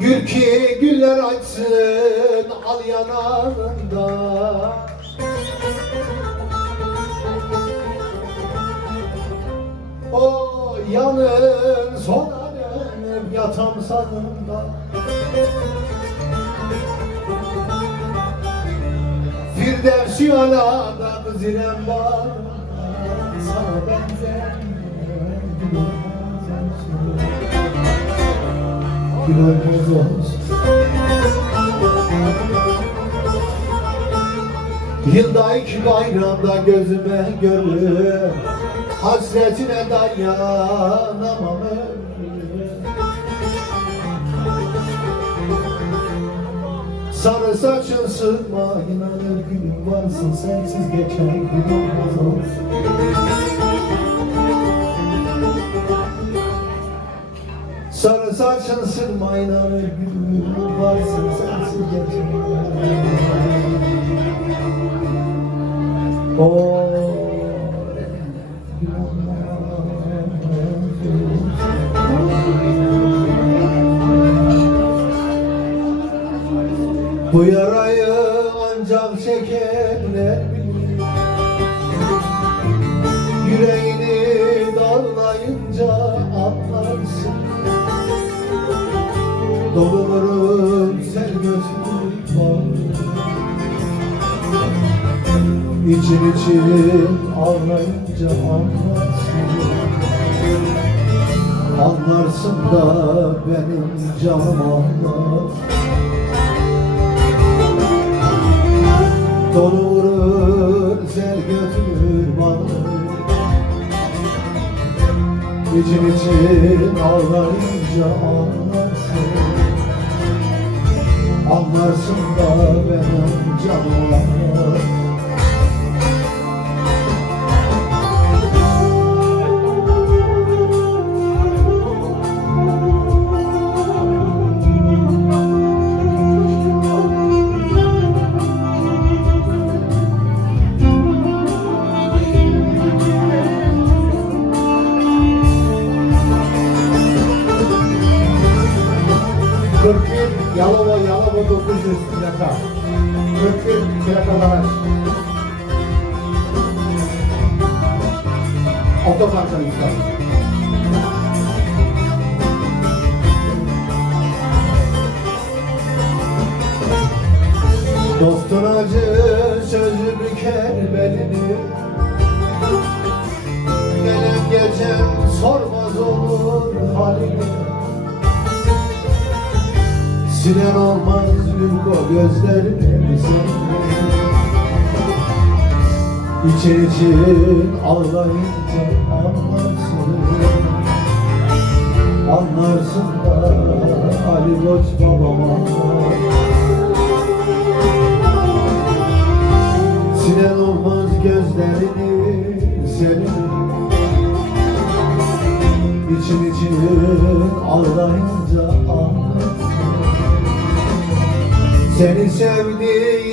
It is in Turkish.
Gül ki güller açsın al yanağında. O yanın sona dönüp yatam sanında. Firdevs-i alada kızirem var, sana benzer gül olmaz olsun. Yılda iki bayramda gözüme görür, hasretine dayanamam ömrüm. Sarı saçın sırma inanır gülüm varsın, sensiz geçen gün olmaz olsun. Sarı saçın sırma inanır gülüm varsın, sensiz geçen gün olmaz olsun. Bu yarayı ancak şekerler bilir, yüreğini darlayınca anlarsın. Dolurum sen götür var, İçin için ağlayınca anlarsın. Anlarsın da benim canım anlar. Dolurur zel götür bana, İçin için ağlayınca anlarsın. Anlarsın da benim canım anlar. Yalova 900 plaka. 41 plakalar. Otoparklarımızda. Dostun acı sözü büker belini, gelen geçen sormaz olur halini. Silen olmaz o gözlerini senin, İçin için ağlayınca anlarsın. Anlarsın da Ali Koç babama. Silen olmaz gözlerini senin, İçin ağlayınca anlarsın. Seni sevdiğim